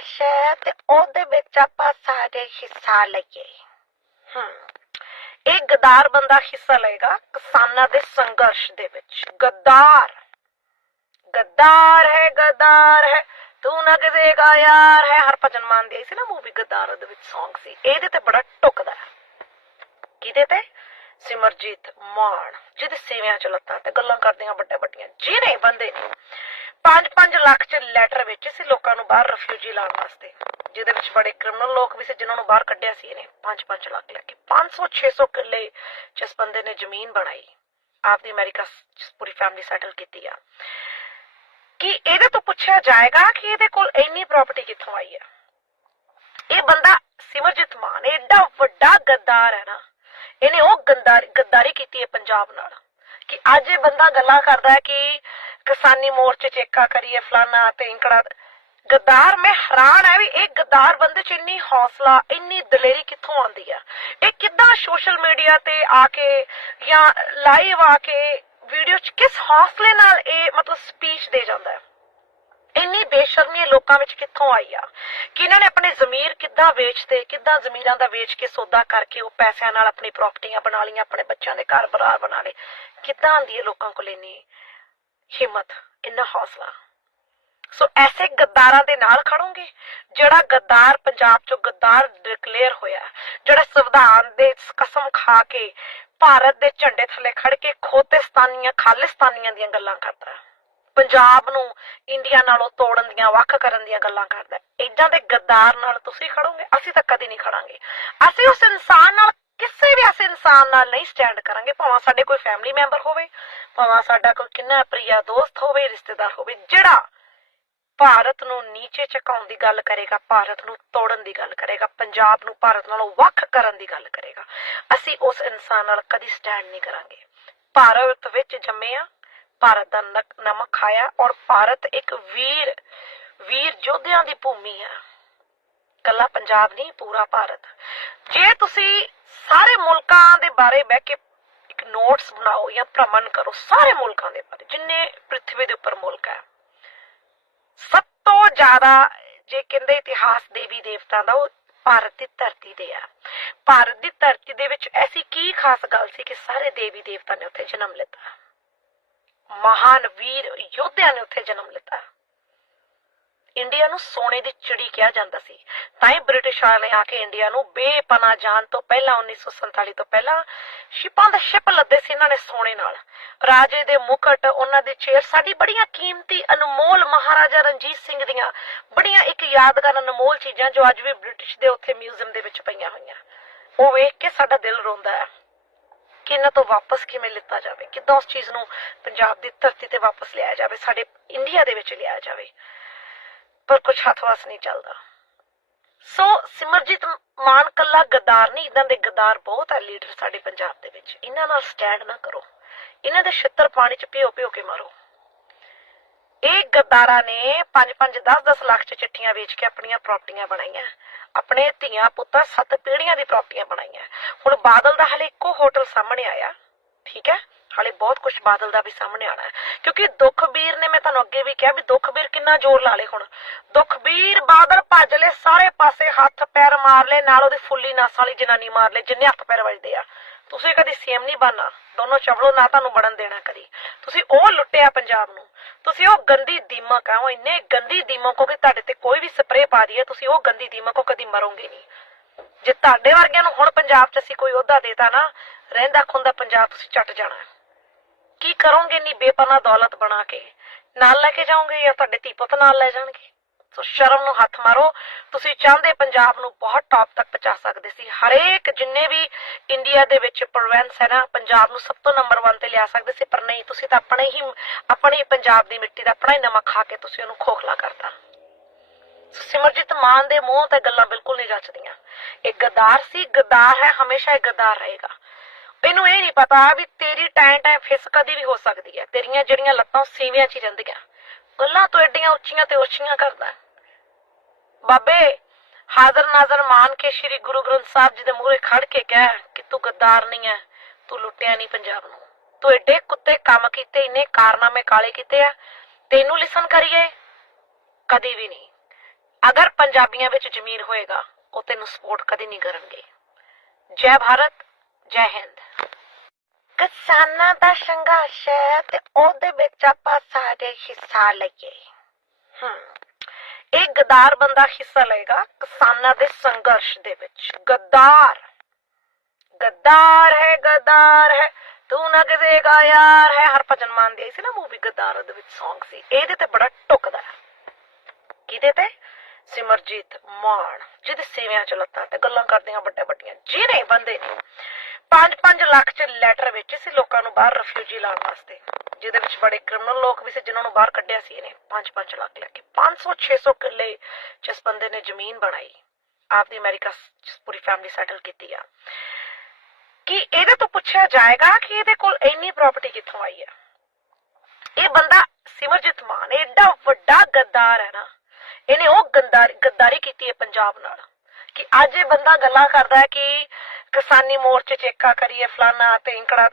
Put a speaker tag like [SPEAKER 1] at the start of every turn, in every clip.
[SPEAKER 1] ਲਾਸ਼ ਹੈ ਤੇ ਉਹਦੇ ਵਿੱਚ ਆਪਾਂ ਸਾਰੇ ਹਿੱਸਾ ਲਈਏ। ਹਮ, ਇਹ ਗਦਾਰ ਬੰਦਾ ਹਿੱਸਾ ਲਏਗਾ ਕਿਸਾਨਾਂ ਦੇ ਸੰਘਰਸ਼ ਦੇ ਵਿੱਚ। ਗੱਦਾਰ ਗੱਦਾਰ ਹੈ ਗੱਦਾਰ ਹੈ। ਤੂੰ ਨਾ ਕਿਸੇਗਾ ਯਾਰ ਹੈ। ਹਰਭਜਨ ਮਾਨ ਦੀ ਸੀ ਨਾ ਮੂਵੀ ਗੱਦਾਰ ਦੇ ਵਿੱਚ Song ਸੀ। ਇਹਦੇ ਤੇ ਬੜਾ ਟੁਕਦਾ ਕਿਹਦੇ ਤੇ? ਸਿਮਰਜੀਤ ਮਾਨ, ਜਿਹਦੇ ਸੇਵਿਆਂ ਚ ਲੱਤਾਂ ਤੇ ਗੱਲਾਂ ਕਰਦੀਆਂ ਵੱਡੇ ਵੱਡੀਆਂ ਜਿਹਨੇ ਬੰਦੇ ਨੇ 5-5 ਲੱਖ ਚ ਲੈਟਰ ਵੇਚੇ ਸੀ ਲੋਕਾਂ ਨੂੰ ਬਾਹਰ ਰਿਫਿਊਜੀ ਲਾਉਣ ਵਾਸਤੇ। ਜਿਹਦੇ ਵਿੱਚ ਬੜੇ ਕ੍ਰਿਮੀਨਲ ਲੋਕ ਵੀ ਸੀ, ਜਿਨ੍ਹਾਂ ਨੂੰ ਬਾਹਰ ਕੱਢਿਆ ਸੀ ਇਹਨੇ। 5-5 ਲੱਖ ਲੈ ਕੇ। 500-600 ਕਿੱਲੇ ਜਿਸ ਬੰਦੇ ਨੇ ਜ਼ਮੀਨ ਬਣਾਈ। ਆਪਦੀ ਅਮਰੀਕਾ ਪੂਰੀ ਫੈਮਿਲੀ ਸੈਟਲ ਕੀਤੀ ਆ। ਕਿ ਇਹਦੇ ਤੋਂ ਪੁੱਛਿਆ ਜਾਏਗਾ ਕਿ ਇਹਦੇ ਕੋਲ ਇੰਨੀ ਪ੍ਰਾਪਰਟੀ ਕਿੱਥੋਂ ਆਈ ਹੈ ਇਹ ਬੰਦਾ ਸਿਮਰਜੀਤ ਮਾਨ ਐਡਾ ਵੱਡਾ ਗੱਦਾਰ ਹੈ ਨਾ। ਇਹਨੇ ਉਹ ਗੰਦਾਰੀ, ਗੱਦਾਰੀ ਕੀਤੀ ਹੈ ਪੰਜਾਬ ਨਾਲ। ਕਿ ਅੱਜ ਇਹ ਬੰਦਾ ਗੱਲਾਂ ਕਰਦਾ ਹੈ ਕਿ ਕਿਸਾਨੀ ਮੋਰਚੇ ਚੇਕਾ ਕਰੀਏ, ਫਲਾਨਾ ਤੇ ਇੰਕੜਾ। ਗੱਦਾਰ, ਮੈਂ ਹੈਰਾਨ ਹੈ ਵੀ ਇਹ ਗੱਦਾਰ ਬੰਦੇ ਚ ਇੰਨੀ ਹੌਸਲਾ, ਇੰਨੀ ਦਲੇਰੀ ਕਿੱਥੋਂ ਆਉਂਦੀ ਆ? ਇਹ ਕਿੱਦਾਂ ਸੋਸ਼ਲ ਮੀਡੀਆ ਤੇ ਆ ਕੇ ਜਾਂ ਲਾਈਵ ਆ ਕੇ ਵੀਡੀਓ ਚ ਕਿਸ ਹੌਸਲੇ ਨਾਲ ਇਹ ਮਤਲਬ ਸਪੀਚ ਦੇ ਜਾਂਦਾ ਹੈ? ਇੰਨੀ ਬੇਸ਼ਰਮੀ ਲੋਕਾਂ ਵਿੱਚ ਕਿੱਥੋਂ ਆਈ ਆ? ਕਿ ਇਹਨਾਂ ਨੇ ਆਪਣੇ ਜ਼ਮੀਰ ਕਿੱਦਾਂ ਵੇਚਦੇ ਕਿੱਦਾਂ ਜ਼ਮੀਰਾਂ ਦਾ ਵੇਚ ਕੇ ਸੌਦਾ ਕਰਕੇ ਉਹ ਪੈਸਿਆਂ ਨਾਲ ਆਪਣੀ ਪ੍ਰਾਪਰਟੀਆਂ ਬਣਾ ਲਈਆਂ, ਆਪਣੇ ਬੱਚਿਆਂ ਦੇ ਘਰ ਬਰਾਰ ਬਣਾ ਲਏ? ਕਿੱਦਾਂ ਆਂਦੀ ਹੈ ਲੋਕਾਂ ਕੋਲ ਇੰਨੀ ਹਿੰਮਤ ਇੰਨਾ ਹੌਸਲਾ। ਸੋ ਐਸੇ ਗੱਦਾਰਾਂ ਦੇ ਨਾਲ ਖੜੋਗੇ, ਜਿਹੜਾ ਗੱਦਾਰ ਪੰਜਾਬ ਚੋਂ ਗੱਦਾਰ ਡਿਕਲੇਅਰ ਹੋਇਆ, ਜਿਹੜਾ ਸੰਵਿਧਾਨ ਦੇ ਕਸਮ ਖਾ ਕੇ ਭਾਰਤ ਦੇ ਝੰਡੇ ਥੱਲੇ ਖੜ ਕੇ ਖੋਤਿਸਤਾਨੀਆਂ, ਖਾਲਿਸਤਾਨੀਆਂ ਦੀਆਂ ਗੱਲਾਂ ਕਰਦਾ, ਪੰਜਾਬ ਨੂੰ ਇੰਡੀਆ ਨਾਲੋਂ ਤੋੜਨ ਦੀਆਂ, ਵੱਖ ਕਰਨ ਦੀਆਂ ਗੱਲਾਂ ਕਰਦਾ ਹੈ ਇਦਾਂ ਦੇ ਗੱਦਾਰ ਨਾਲ ਤੁਸੀਂ ਖੜੋਗੇ, ਅਸੀਂ ਤਾਂ ਕਦੇ ਨਹੀਂ ਖੜਾਂਗੇ। ਅਸੀਂ ਉਸ ਇਨਸਾਨ ਨਾਲ ਕਿਸੇ ਵੀ ਐਸੇ ਇਨਸਾਨ ਨਾਲ ਨਹੀਂ ਸਟੈਂਡ ਕਰਾਂਗੇ, ਭਾਵੇਂ ਸਾਡੇ ਕੋਈ ਫੈਮਿਲੀ ਮੈਂਬਰ ਹੋਵੇ, ਭਾਵੇਂ ਸਾਡਾ ਕੋਈ ਕਿੰਨਾ ਪ੍ਰਿਆ ਦੋਸਤ ਹੋਵੇ, ਰਿਸ਼ਤੇਦਾਰ ਹੋਵੇ, ਜਿਹੜਾ ਭਾਰਤ ਨੂੰ ਨੀਚੇ ਝੁਕਾਉਣ ਦੀ ਗੱਲ ਕਰੇਗਾ, ਭਾਰਤ ਨੂੰ ਤੋੜਨ ਦੀ ਗੱਲ ਕਰੇਗਾ, ਪੰਜਾਬ ਨੂੰ ਭਾਰਤ ਨਾਲੋਂ ਵੱਖ ਕਰਨ ਦੀ ਗੱਲ ਕਰੇਗਾ, ਅਸੀਂ ਉਸ ਇਨਸਾਨ ਨਾਲ ਕਦੀ ਸਟੈਂਡ ਨਹੀਂ ਕਰਾਂਗੇ। ਭਾਰਤ ਵਿੱਚ ਜੰਮੇ ਆ ਭਾਰਤ ਦਾ ਨਕ- ਨਮਕ ਖਾਇਆ ਔਰ ਭਾਰਤ ਇੱਕ ਵੀਰ ਵੀਰ ਯੋਧਿਆਂ ਦੀ ਭੂਮੀ ਹੈ। ਕੱਲਾ ਪੰਜਾਬ ਨਹੀਂ, ਪੂਰਾ ਭਾਰਤ। ਜੇ ਤੁਸੀਂ ਸਾਰੇ ਮੁਲਕਾਂ ਦੇ ਬਾਰੇ ਬਹਿ ਕੇ ਇੱਕ ਨੋਟਸ ਬਣਾਓ ਜਾਂ ਭ੍ਰਮਣ ਕਰੋ, ਸਾਰੇ ਮੁਲਕਾਂ ਦੇ ਬਾਰੇ, ਜਿੰਨੇ ਪ੍ਰithvi ਦੇ ਉੱਪਰ ਮੁਲਕ ਹੈ, ਸਭ ਤੋਂ ਜ਼ਿਆਦਾ ਜੇ ਕਹਿੰਦੇ ਇਤਿਹਾਸ ਦੇਵੀ ਦੇਵਤਾ ਦਾ, ਉਹ ਭਾਰਤ ਦੀ ਧਰਤੀ ਦੇ ਆ ਭਾਰਤ ਦੀ ਧਰਤੀ ਦੇ ਵਿੱਚ ਐਸੀ ਕੀ ਖਾਸ ਗੱਲ ਸੀ ਕਿ ਸਾਰੇ ਦੇਵੀ ਦੇਵਤਾ ਨੇ ਉੱਥੇ ਜਨਮ ਲਿੱਤਾ? ਮਹਾਨ ਵੀਰ ਯੋਧਿਆਂ ਨੇ ਉੱਥੇ ਜਨਮ ਲਿੱਤਾ। ਇੰਡੀਆ ਨੂੰ ਸੋਨੇ ਦੀ ਚਿੜੀ ਕਿਹਾ ਜਾਂਦਾ ਸੀ। ਤਾਂ ਹੀ ਬ੍ਰਿਟਿਸ਼ ਨੇ ਆ ਕੇ ਇੰਡੀਆ ਨੂੰ ਬੇਪਨਾ ਜਾਣ ਤੋਂ ਪਹਿਲਾਂ 1947 ਤੋਂ ਪਹਿਲਾਂ ਸ਼ਿਪਾਂ ਦਾ ਸ਼ਿਪ ਲੱਦੇ ਸੀ ਇਹਨਾਂ ਨੇ ਸੋਨੇ ਨਾਲ। ਰਾਜੇ ਦੇ ਮੁਕਟ ਉਹਨਾਂ ਦੇ ਚੇਅਰ ਸਾਡੀ ਬੜੀਆਂ ਕੀਮਤੀ ਅਨਮੋਲ ਮਹਾਰਾਜਾ ਰਣਜੀਤ ਸਿੰਘ ਦੀਆਂ ਬੜੀਆਂ ਇੱਕ ਯਾਦਗਾਰ ਅਨਮੋਲ ਚੀਜ਼ਾਂ ਜੋ ਅੱਜ ਵੀ ਬ੍ਰਿਟਿਸ਼ ਦੇ ਉੱਥੇ ਮਿਊਜ਼ੀਅਮ ਦੇ ਵਿੱਚ ਪਈਆਂ ਹੋਈਆਂ। ਉਹ ਵੇਖ ਕੇ ਸਾਡਾ ਦਿਲ ਰੋਂਦਾ ਹੈ ਕਿ ਇਹਨਾਂ ਤੋਂ ਵਾਪਸ ਕਿਵੇਂ ਲਿੱਤਾ ਜਾਵੇ, ਕਿਦਾਂ ਉਸ ਚੀਜ਼ ਨੂੰ ਪੰਜਾਬ ਦੀ ਧਰਤੀ ਤੇ ਵਾਪਸ ਲਿਆਇਆ ਜਾਵੇ, ਸਾਡੇ ਇੰਡੀਆ ਦੇ ਵਿੱਚ ਲਿਆਇਆ ਜਾਵੇ। ਪਰ ਕੁਝ ਹੱਥ ਵਸ ਨਹੀਂ ਚੱਲਦਾ। ਸੋ ਸਿਮਰਜੀਤ ਮਾਨ ਕੱਲਾ ਗਦਾਰ ਨਹੀਂ, ਇਦਾਂ ਦੇ ਗਦਾਰ ਬਹੁਤ ਹੈ ਲੀਡਰ ਸਾਡੇ ਪੰਜਾਬ ਦੇ ਵਿੱਚ। ਇਹਨਾਂ ਨਾਲ ਸਟੈਂਡ ਨਾ ਕਰੋ। ਇਹਨਾਂ ਦੇ ਛਿੱਤਰ ਪਾਣੀ ਚ ਭਿਓ ਭਿਓ ਕੇ ਮਾਰੋ। ਇਹ ਗਦਾਰਾਂ ਨੇ 5-5 10-10 ਲੱਖ ਚ ਚਿੱਠੀਆਂ ਵੇਚ ਕੇ ਆਪਣੀਆਂ ਪ੍ਰਾਪਰਟੀਆਂ ਬਣਾਈਆਂ। ਆਪਣੇ ਧੀਆਂ ਪੁੱਤਾਂ ਸੱਤ ਪੀੜ੍ਹੀਆਂ ਦੀ ਪ੍ਰਾਪਰਟੀਆਂ ਬਣਾਈਆਂ। ਹੁਣ ਬਾਦਲ ਦਾ ਹਲੇ ਇੱਕੋ ਹੋਟਲ ਸਾਹਮਣੇ ਆਇਆ। ਠੀਕ ਹੈ? ਹਾਲੇ ਬਹੁਤ ਕੁਝ ਬਾਦਲ ਦਾ ਵੀ ਸਾਹਮਣੇ ਆਣਾ ਹੈ। ਕਿਉਂਕਿ ਦੁਖਬੀਰ ਨੇ ਮੈਂ ਤੁਹਾਨੂੰ ਅੱਗੇ ਵੀ ਕਿਹਾ ਵੀ ਦੁਖਬੀਰ ਕਿੰਨਾ ਜ਼ੋਰ ਲਾ ਲੇ ਹੁਣ। ਦੁਖਬੀਰ ਬਾਦਲ ਭੱਜ ਲੈ ਸਾਰੇ ਪਾਸੇ ਹੱਥ ਪੈਰ ਮਾਰ ਲੈ ਨਾਲ ਉਹਦੀ ਫੁੱਲੀ ਨਸ ਵਾਲੀ ਜਨਾਨੀ ਮਾਰ ਲੈ ਜਿੰਨੇ ਹੱਥ ਪੈਰ ਵੱਜਦੇ ਆ। ਤੁਸੀਂ ਕਦੀ ਸੀਐਮ ਨਹੀਂ ਬਣਨਾ। ਦੋਨੋਂ ਚਵਲੋ ਨਾ ਤੁਹਾਨੂੰ ਬਣਨ ਦੇਣਾ ਕਦੀ। ਤੁਸੀਂ ਉਹ ਲੁੱਟਿਆ ਪੰਜਾਬ ਨੂੰ। ਤੁਸੀਂ ਉਹ ਗੰਦੀ ਦੀਮਕ ਆ, ਉਹ ਇੰਨੇ ਗੰਦੀ ਦੀਮਕ ਹੋ ਕਿ ਤੁਹਾਡੇ ਤੇ ਕੋਈ ਵੀ ਸਪਰੇਅ ਪਾ ਦਈਏ, ਤੁਸੀਂ ਉਹ ਗੰਦੀ ਦੀਮਕ ਹੋ ਕਦੀ ਮਰੋਗੇ ਨਹੀਂ। ਜੇ ਤੁਹਾਡੇ ਵਰਗਿਆਂ ਨੂੰ ਹੁਣ ਪੰਜਾਬ 'ਚ ਅਸੀਂ ਕੋਈ ਅਹੁਦਾ ਦੇਤਾ ਨਾ ਰਹਿੰਦਾ ਖੁੰਦਾ ਪੰਜਾਬ ਤੁਸੀਂ ਚੱਟ ਜਾਣਾ। ਕੀ ਕਰੋਗੇ ਨੀ ਬੇਪਨਾਹ ਦੌਲਤ ਬਣਾ ਕੇ? ਨਾਲ ਲੈ ਕੇ ਜਾਓਗੇ ਜਾਂ ਤੁਹਾਡੇ ਧੀ ਪੁੱਤ ਨਾਲ ਲੈ ਜਾਣਗੇ? ਸੋ ਸ਼ਰਮ ਨੂੰ ਹੱਥ ਮਾਰੋ, ਤੁਸੀਂ ਚਾਹੁੰਦੇ ਪੰਜਾਬ ਨੂੰ ਬਹੁਤ ਟਾਪ ਤੱਕ ਪਹੁੰਚਾ ਸਕਦੇ ਸੀ। ਹਰੇਕ ਜਿੰਨੇ ਵੀ ਇੰਡੀਆ ਦੇ ਵਿੱਚ ਪ੍ਰੋਵਿੰਸ ਹੈ ਨਾ, ਪੰਜਾਬ ਨੂੰ ਸਭ ਤੋਂ ਨੰਬਰ 1 ਤੇ ਲਿਆ ਸਕਦੇ ਸੀ, ਪਰ ਨਹੀਂ, ਤੁਸੀਂ ਤਾਂ ਆਪਣੇ ਹੀ, ਆਪਣੀ ਪੰਜਾਬ ਦੀ ਮਿੱਟੀ ਦਾ ਆਪਣਾ ਹੀ ਨਮਕ ਖਾ ਕੇ ਤੁਸੀਂ ਉਹਨੂੰ ਖੋਖਲਾ ਕਰਤਾ। ਸਿਮਰਜੀਤ ਮਾਨ ਦੇ ਮੂੰਹ ਤੇ ਗੱਲਾਂ ਬਿਲਕੁਲ ਨਹੀਂ ਜੱਚਦੀਆਂ। ਇਹ ਗਦਾਰ ਸੀ, ਗਦਾਰ ਹੈ, ਹਮੇਸ਼ਾ ਇਹ ਗਦਾਰ ਰਹੇਗਾ। ਤੈਨੂੰ ਇਹ ਨਹੀਂ ਪਤਾ ਵੀ ਤੇਰੀ ਟੈਂ ਟੈਂ ਫਿਸ ਕਦੀ ਵੀ ਹੋ ਸਕਦੀ ਹੈ। ਤੇਰੀਆਂ ਜਿਹੜੀਆਂ ਲੱਤਾਂ ਸੀਵਿਆਂ 'ਚ ਹੀ ਰਹਿੰਦੀਆਂ। ਗੱਲਾਂ ਤੋਂ ਐਡੀਆਂ ਉੱਚੀਆਂ ਤੇ ਉੱਚੀਆਂ ਕਰਦਾ ਬਾਬੇ, ਹਾਜ਼ਰ ਨਾਜ਼ਰ ਮਾਨ ਕੇ ਸ੍ਰੀ ਗੁਰੂ ਗ੍ਰੰਥ ਸਾਹਿਬ ਜੀ ਦੇ ਮੂਹਰੇ ਖੜ ਕੇ ਕਹਿ ਕਿ ਤੂੰ ਗੱਦਾਰ ਨਹੀਂ ਹੈ, ਤੂੰ ਲੁੱਟਿਆ ਨਹੀਂ ਪੰਜਾਬ ਨੂੰ। ਤੂੰ ਐਡੇ ਕੁੱਤੇ ਕੰਮ ਕੀਤੇ, ਇੰਨੇ ਕਾਰਨਾਮੇ ਕਾਲੇ ਕੀਤੇ ਆ। ਤੈਨੂੰ ਲਿਸਨ ਕਰੀਏ? ਕਦੀ ਵੀ ਨਹੀਂ। ਅਗਰ ਪੰਜਾਬੀਆਂ ਵਿੱਚ ਜ਼ਮੀਰ ਹੋਏਗਾ, ਉਹ ਤੈਨੂੰ ਸਪੋਰਟ ਕਦੇ ਨਹੀਂ ਕਰਨਗੇ। ਜੈ ਭਾਰਤ, ਜੈ ਹਿੰਦ। ਕਿਸਾਨਾਂ ਦਾ ਸੰਘਰਸ਼ ਹੈ ਤੇ ਉਹਦੇ ਵਿੱਚ ਆਪਾਂ ਸਾਰੇ ਹਿੱਸਾ ਲਈਏ। ਹਮ, ਇਹ ਗਦਾਰ ਬੰਦਾ ਹਿੱਸਾ ਲਏਗਾ ਕਿਸਾਨਾਂ ਦੇ ਸੰਘਰਸ਼ ਦੇ ਵਿੱਚ। ਗਦਾਰ, ਗੱਦਾਰ ਹੈ ਗੱਦਾਰ ਹੈ। ਤੂੰ ਨਾ ਕਿਸੇਗਾ ਯਾਰ ਹੈ ਹਰਭਜਨ ਮਾਨ ਦੀ ਆਈ ਸੀ ਨਾ ਮੂਵੀ ਗੱਦਾਰ ਦੇ ਵਿੱਚ Song ਸੀ। ਇਹਦੇ ਤੇ ਬੜਾ ਟੁਕਦਾ ਕਿਹਦੇ ਤੇ? ਸਿਮਰਜੀਤ ਮਾਨ, ਜਿਹਦੇ ਸੇਵਿਆਂ ਚ ਲੱਤਾਂ ਤੇ ਗੱਲਾਂ ਕਰਦੀਆਂ ਵੱਡੇ ਵੱਡੀਆਂ ਜਿਹਨੇ ਬੰਦੇ ਨੇ 5-5 ਲੱਖ ਚ ਲੈਟਰ ਵੇਚੇ ਸੀ ਲੋਕਾਂ ਨੂੰ ਬਾਹਰ ਰਿਫਿਊਜੀ ਲਾਉਣ ਵਾਸਤੇ। ਜਿਹਦੇ ਵਿੱਚ ਬੜੇ ਕ੍ਰਿਮੀਨਲ ਲੋਕ ਵੀ ਸੀ ਜਿਨ੍ਹਾਂ ਨੂੰ ਬਾਹਰ ਕੱਢਿਆ ਸੀ ਇਹਨੇ। 5-5 ਲੱਖ ਲੈ ਕੇ 500-600 ਕਿੱਲੇ ਜਿਸ ਬੰਦੇ ਨੇ ਜ਼ਮੀਨ ਬਣਾਈ। ਆਪਦੀ ਅਮਰੀਕਾ ਚ ਪੂਰੀ ਫੈਮਿਲੀ ਸੈਟਲ ਕੀਤੀ ਆ। ਕਿ ਇਹਦੇ ਤੋਂ ਪੁੱਛਿਆ ਜਾਏਗਾ ਕਿ ਇਹਦੇ ਕੋਲ ਇੰਨੀ ਪ੍ਰਾਪਰਟੀ ਕਿੱਥੋਂ ਆਈ ਹੈ ਇਹ ਬੰਦਾ ਸਿਮਰਜੀਤ ਮਾਨ ਐਡਾ ਵੱਡਾ ਗੱਦਾਰ ਹੈ ਨਾ। ਇਹਨੇ ਉਹ ਗੰਦਾਰੀ, ਗੱਦਾਰੀ ਕੀਤੀ ਹੈ ਪੰਜਾਬ ਨਾਲ। ਕਿ ਅੱਜ ਇਹ ਬੰਦਾ ਗੱਲਾਂ ਕਰਦਾ ਹੈ ਕਿ ਕਿਸਾਨੀ ਮੋਰਚੇ ਚੇਕਾ ਕਰੀਏ, ਫਲਾਨਾ ਤੇ ਇੰਕੜਾ।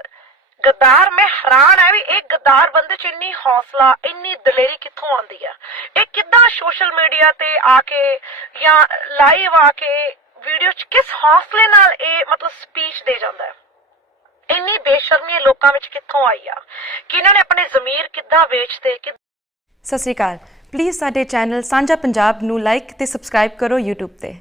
[SPEAKER 1] ਗੱਦਾਰ, ਮੈਂ ਹੈਰਾਨ ਹੈ ਵੀ ਇਹ ਗੱਦਾਰ ਬੰਦੇ ਚ ਇੰਨੀ ਹੌਸਲਾ, ਇੰਨੀ ਦਲੇਰੀ ਕਿੱਥੋਂ ਆਉਂਦੀ ਆ? ਇਹ ਕਿੱਦਾਂ ਸੋਸ਼ਲ ਮੀਡੀਆ ਤੇ ਆ ਕੇ ਜਾਂ ਲਾਈਵ ਆ ਕੇ ਵੀਡੀਓ ਚ ਕਿਸ ਹੌਸਲੇ ਨਾਲ ਇਹ ਮਤਲਬ ਸਪੀਚ ਦੇ ਜਾਂਦਾ ਹੈ? ਇੰਨੀ ਬੇਸ਼ਰਮੀ ਇਹ ਲੋਕਾਂ ਵਿੱਚ ਕਿੱਥੋਂ ਆਈ ਆ? ਕਿ ਇਹਨਾਂ ਨੇ ਆਪਣੇ ਜ਼ਮੀਰ ਕਿੱਦਾਂ ਵੇਚਦੇ ਕਿ
[SPEAKER 2] ਸਤਿ ਸ਼੍ਰੀ ਅਕਾਲ। ਪਲੀਜ਼ ਸਾਡੇ ਚੈਨਲ ਸਾਂਝਾ ਪੰਜਾਬ ਨੂੰ ਲਾਈਕ ਤੇ ਸਬਸਕ੍ਰਾਈਬ ਕਰੋ YouTube ਤੇ।